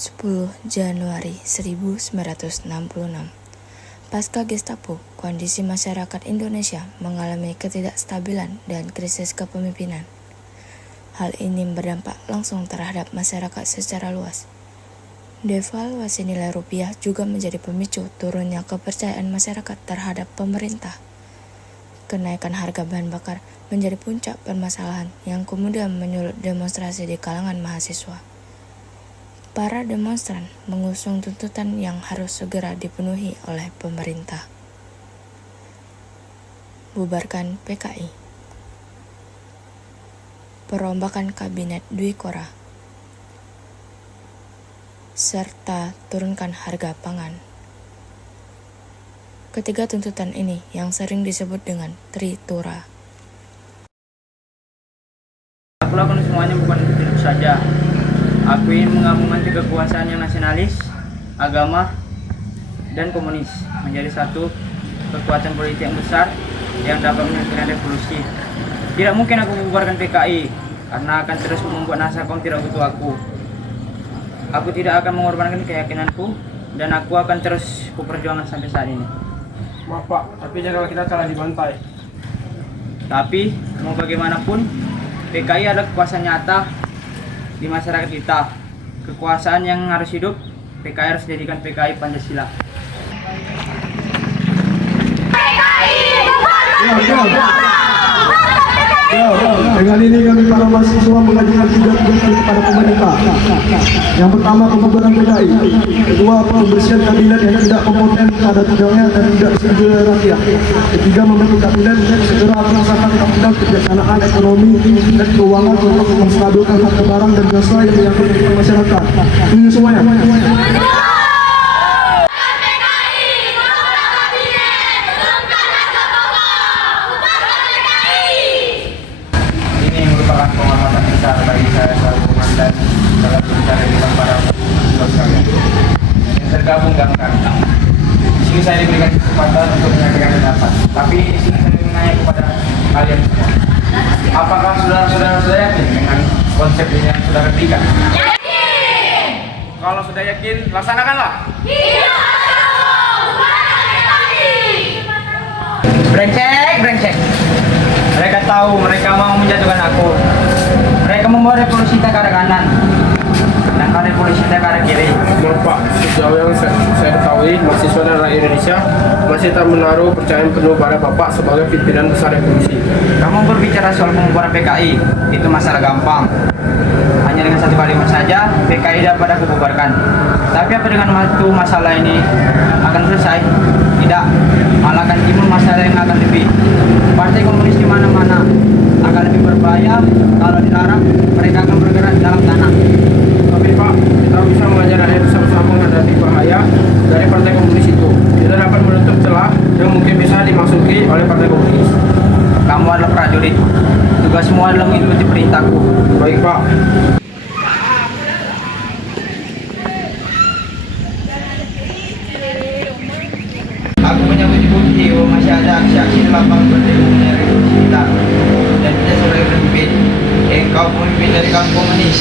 10 Januari 1966. Pasca Gestapo, kondisi masyarakat Indonesia mengalami ketidakstabilan dan krisis kepemimpinan. Hal ini berdampak langsung terhadap masyarakat secara luas. Devaluasi nilai rupiah juga menjadi pemicu turunnya kepercayaan masyarakat terhadap pemerintah. Kenaikan harga bahan bakar menjadi puncak permasalahan yang kemudian menyulut demonstrasi di kalangan mahasiswa. Para demonstran mengusung tuntutan yang harus segera dipenuhi oleh pemerintah. Bubarkan PKI. Perombakan Kabinet Dwi Korah, serta turunkan harga pangan. Ketiga tuntutan ini yang sering disebut dengan Tritura. Aku lakukan semuanya bukan untuk hidup saja. Aku ingin menggabungkan tiga kekuasaan yang nasionalis, agama, dan komunis menjadi satu kekuatan politik yang besar yang dapat menyelesaikan revolusi. Tidak mungkin aku membubarkan PKI karena akan terus membuat NASA kaum tidak butuh aku. Aku tidak akan mengorbankan keyakinanku dan aku akan terus kuperjuangkan sampai saat ini. Maaf Pak, tapi jadwal kita telah dibantai. Tapi mau bagaimanapun, PKI adalah kekuasaan nyata di masyarakat kita. Kekuasaan yang harus hidup, PKI harus dijadikan PKI Pancasila. Dengan ini kami para mahasiswa mengajukan tiga tuntutan kepada pemerintah. Yang pertama, pembubaran PKI. Kedua, pembersihan kabinet yang tidak kompeten pada bidangnya dan tidak disetujui oleh rakyat. Ketiga, membentuk kabinet segera melaksanakan undang-undang kebijaksanaan ekonomi dan keuangan untuk menstabilkan harga barang dan jasa yang menyangkut kehidupan masyarakat. Ini semuanya. Penghormatan besar bagi saya selaku komandan dalam berbicara di depan para mahasiswa sekalian yang tergabung dalam kami. Di sini saya diberikan kesempatan untuk menyampaikan pendapat, tapi di sini saya menanya kepada kalian semua. Apakah saudara-saudara sudah yakin dengan konsep ini yang sudah diberikan? Yakin! Kalau sudah yakin, laksanakanlah. Brengsek. Mereka tahu mereka mau menjatuhkan aku. Mereka membawa revolusi ke arah kanan, sedangkan revolusi ke arah kiri. Maaf Pak, sejauh yang saya ketahui, mahasiswa dan rakyat Indonesia masih tak menaruh percayaan penuh pada Bapak sebagai pimpinan besar revolusi. Kamu berbicara soal pembubaran PKI, itu masalah gampang. Hanya dengan satu kalimat saja, PKI dapat aku bubarkan. Tapi apa dengan waktu masalah ini akan selesai? Tidak, malah akan timbul masalah yang akan lebih. Partai komunis di mana-mana akan lebih berbahaya kalau dilarang, mereka akan bergerak di dalam tanah. Tapi Pak, kita bisa mengajar rakyat bersama-sama menghadapi bahaya dari partai komunis itu. Kita dapat menutup celah yang mungkin bisa dimasuki oleh partai komunis. Kamu adalah prajurit, tugas semua adalah mengikuti perintahku. Baik Pak. Aku menyambut bukti bahwa masih ada aksi-aksi di lapangan berdemo revolusi kita dan kita sebagai pemimpin. Engkau pemimpin dari kaum komunis,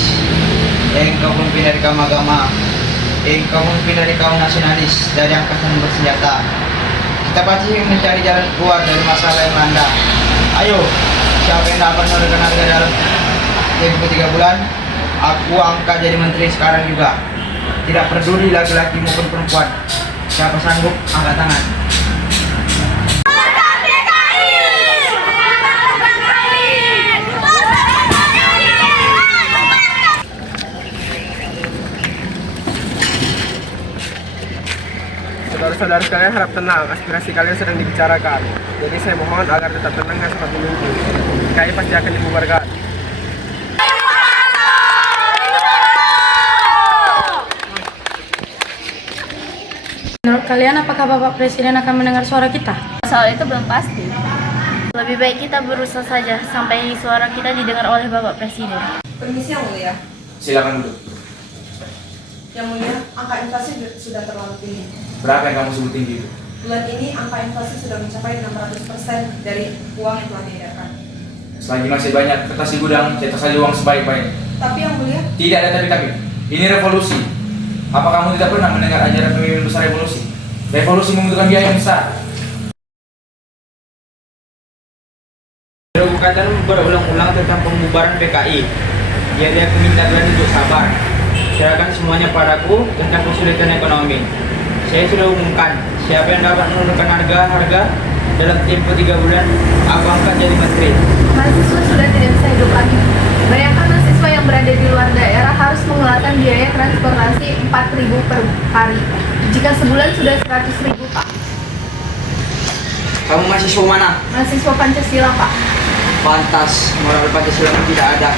engkau pemimpin dari kaum agama, engkau pemimpin dari kaum nasionalis, dari angkatan bersenjata. Kita pasti mencari jalan keluar dari masalah yang melanda. Ayo, siapa yang dapat menurunkan harga dalam tempo 3 bulan? Aku angkat jadi menteri sekarang juga. Tidak peduli laki-laki maupun perempuan. Siapa sanggup, angkat tangan. Saudara-saudara sekalian harap tenang, aspirasi kalian sedang dibicarakan. Jadi saya mohon agar tetap tenang dan sempat menunggu. PKI pasti akan dibubarkan. Menurut kalian, apakah Bapak Presiden akan mendengar suara kita? Soal itu belum pasti. Lebih baik kita berusaha saja sampai suara kita didengar oleh Bapak Presiden. Permisi Yang Mulia. Silakan duduk. Yang Mulia, angka inflasi sudah terlalu tinggi. Berapa yang kamu sebut tinggi itu? Bulan ini angka inflasi sudah mencapai 600% dari uang yang telah diedarkan. Selagi masih banyak kertas di gudang, cetak saja uang sebaik-baik. Tapi Yang Mulia, Tidak ada tapi-tapi. Ini revolusi. Apa kamu tidak pernah mendengar ajaran pemimpin besar revolusi? Revolusi membutuhkan biaya yang besar. Kata berulang-ulang tentang pembubaran PKI. Dia minta kalian untuk sabar. Serahkan semuanya padaku tentang kesulitan ekonomi. Saya sudah umumkan siapa yang dapat menurunkan harga dalam tempo 3 bulan, aku angkat jadi menteri. Mahasiswa sudah tidak bisa hidup lagi. Bayangkan mahasiswa yang berada di luar daerah harus mengeluarkan biaya transportasi 4.000 per hari. Jika sebulan sudah 100.000, Pak. Kamu mahasiswa mana? Mahasiswa Pancasila, Pak. Pantas, moral Pancasila tidak ada.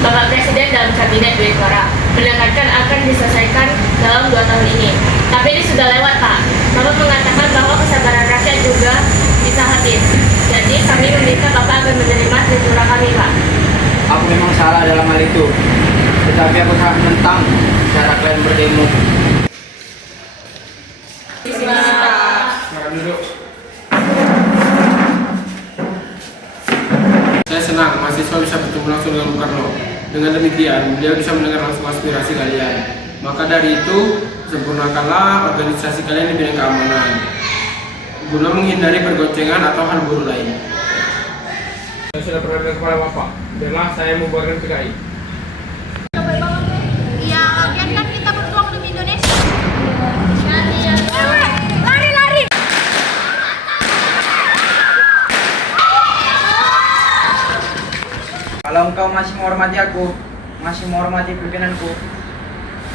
Bapak Presiden dalam Kabinet Direktorat menekankan akan diselesaikan dalam 2 tahun ini. Tapi ini sudah lewat, Pak. Bapak mengatakan bahwa kesabaran rakyat juga bisa habis. Jadi kami meminta Bapak akan menerima trisula kami, Pak. Aku memang salah dalam hal itu. Tetapi aku sangat menentang cara kalian berdemo. Silakan duduk. Saya senang mahasiswa bisa bertemu langsung dengan Bung Karno. Dengan demikian, beliau bisa mendengar langsung aspirasi kalian. Maka dari itu, sempurnakanlah organisasi kalian di bidang keamanan, guna menghindari pergoncengan atau hal buruk lain. Saya sudah berada kepada Bapak. Biarlah saya membuatkan PKI. Ya, lagian kan kita berjuang demi Indonesia. Kalau engkau masih menghormati aku, masih menghormati pimpinanku,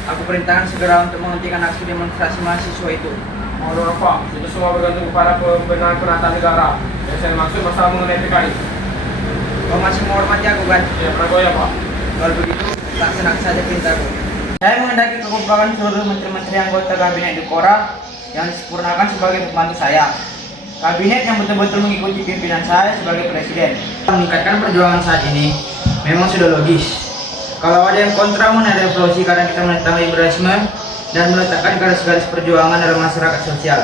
aku perintahkan segera untuk menghentikan aksi demonstrasi mahasiswa itu. Mohon Bapak, itu semua bergantung kepada pembenahan penataan negara. Yang saya maksud masalah mengenai PKI. Kau masih menghormati aku kan? Ya, prabowo ya Pak. Kalau begitu, laksanakan saja perintahku. Saya menghendaki kekompakan seluruh menteri-menteri anggota kabinet Dukora yang disempurnakan sebagai pembantu saya. Kabinet yang betul-betul mengikuti pimpinan saya sebagai presiden. Meningkatkan perjuangan saat ini memang sudah logis. Kalau ada yang kontra mengenai revolusi karena kita menentang liberalisme dan meletakkan garis-garis perjuangan dalam masyarakat sosial.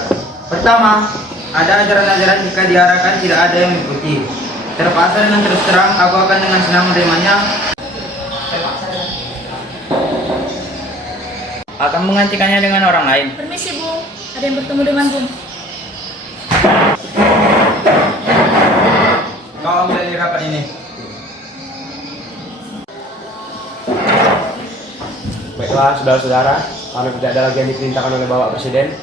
Pertama, ada ajaran-ajaran jika diarahkan tidak ada yang mengikuti. Terpaksa dengan terus terang, aku akan dengan senang menerimanya. Akan menggantikannya dengan orang lain. Permisi, Bung. Ada yang bertemu dengan Bung. Kau ambil di rapat ini. Baiklah, saudara-saudara, karena tidak ada lagi yang diperintahkan oleh Bapak Presiden,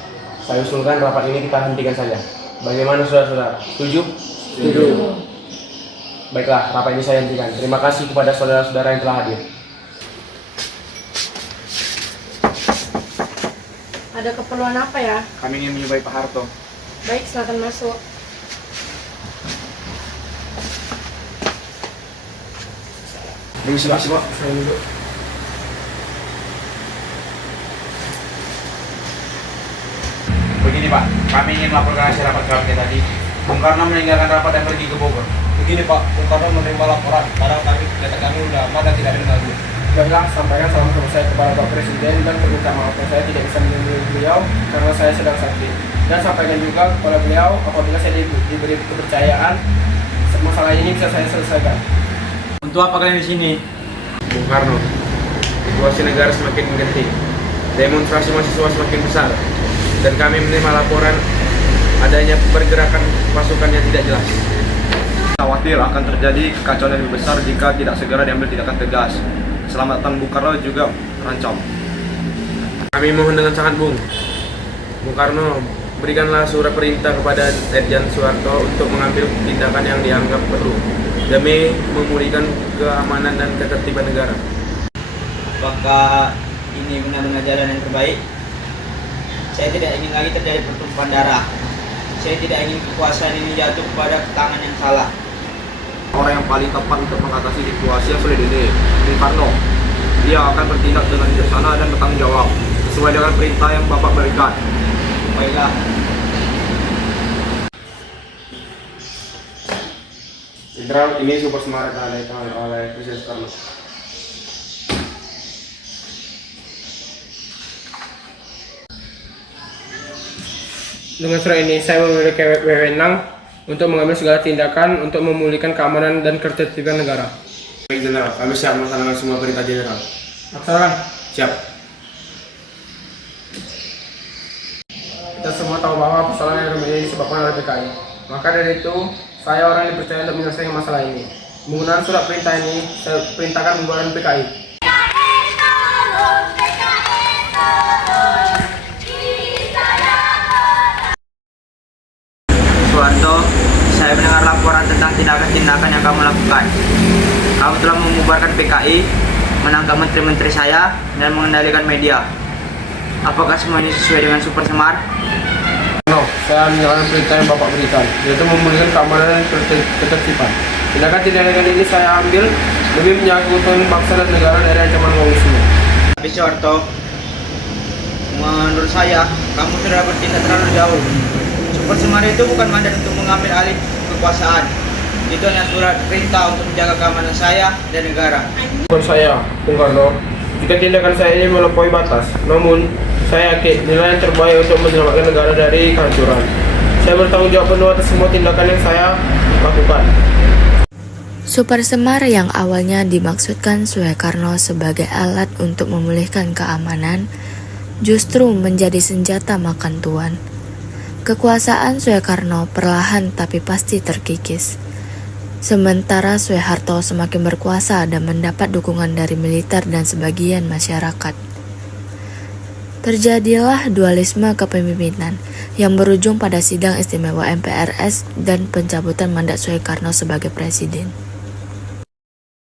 saya usulkan rapat ini kita hentikan saja. Bagaimana saudara-saudara? Setuju? Setuju. Baiklah, rapat ini saya hentikan. Terima kasih kepada saudara-saudara yang telah hadir. Ada keperluan apa ya? Kami ingin menyubai Pak Harto. Baik, silakan masuk. Terima kasih Pak. Saya duduk. Begini Pak, kami ingin melaporkan hasil rapat kami tadi. Bung Karno meninggalkan rapat dan pergi ke Bogor. Begini Pak, Bung Karno menerima laporan karena data kami sudah aman dan tidak ada ganggu. Baiklah, sampaikan salam saya kepada Bapak Presiden dan permintaan maaf saya tidak bisa menemui beliau karena saya sedang sakit. Dan sampaikan juga kepada beliau apabila saya diberi kepercayaan masalah ini bisa saya selesaikan. Untuk apa kalian di sini? Bung Karno, situasi negara semakin genting, demonstrasi mahasiswa semakin besar, dan kami menerima laporan adanya pergerakan pasukan yang tidak jelas. Khawatir akan terjadi kekacauan yang lebih besar jika tidak segera diambil tindakan tegas. Keselamatan Bung Karno juga terancam. Kami mohon dengan sangat Bung Karno, berikanlah surat perintah kepada Irjen Soeharto untuk mengambil tindakan yang dianggap perlu demi memulihkan keamanan dan ketertiban negara. Apakah ini benar-benar jalan yang terbaik? Saya tidak ingin lagi terjadi pertumpahan darah. Saya tidak ingin kekuasaan ini jatuh pada tangan yang salah. Orang yang paling tepat untuk mengatasi situasi yang sulit ini, Bung Karno. Dia akan bertindak dengan bijaksana dan bertanggung jawab sesuai dengan perintah yang Bapak berikan. Baiklah. Jenderal, ini super semangat oleh Presiden Soekarno. Dengan surat ini, saya memiliki wewenang untuk mengambil segala tindakan untuk memulihkan keamanan dan ketertiban negara. Baik Jenderal, kami siap melaksanakan semua perintah Jenderal. Laksanakan. Siap. tahu bahwa persoalan yang ini disebabkan oleh PKI. Maka dari itu, saya orang yang dipercaya untuk menyelesaikan masalah ini. Menggunakan surat perintah ini, saya perintahkan pembubaran PKI. Suwanto, saya mendengar laporan tentang tindakan-tindakan yang kamu lakukan. Kamu telah membubarkan PKI, menangkap menteri-menteri saya, dan mengendalikan media. Apakah semuanya sesuai dengan Super Semar? No, saya menjalankan perintah yang Bapak berikan, yaitu memulihkan keamanan dan ketertiban. Tindakan-tindakan ini saya ambil demi menyangkutkan bangsa dan negara dari ancaman komunisme. Tapi Suwarto, menurut saya, kamu sudah bertindak terlalu jauh. Super Semar itu bukan mandat untuk mengambil alih kekuasaan. Itu hanya surat perintah untuk menjaga keamanan saya dan negara. Menurut saya, Bung Karno, jika tindakan saya ini melampaui batas, namun saya yakin nilai yang terbaik untuk menyelamatkan negara dari kehancuran. Saya bertanggung jawab penuh atas semua tindakan yang saya lakukan. Super Semar yang awalnya dimaksudkan Soekarno sebagai alat untuk memulihkan keamanan, justru menjadi senjata makan tuan. Kekuasaan Soekarno perlahan tapi pasti terkikis. Sementara Soeharto semakin berkuasa dan mendapat dukungan dari militer dan sebagian masyarakat. Terjadilah dualisme kepemimpinan yang berujung pada sidang istimewa MPRS dan pencabutan mandat Soekarno sebagai presiden.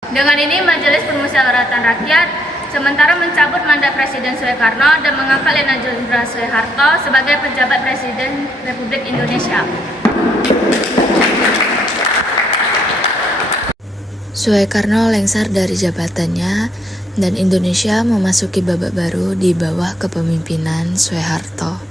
Dengan ini, Majelis Permusyawaratan Rakyat sementara mencabut mandat Presiden Soekarno dan mengangkat Letnan Jenderal Soeharto sebagai pejabat Presiden Republik Indonesia. Soekarno lengser dari jabatannya dan Indonesia memasuki babak baru di bawah kepemimpinan Soeharto.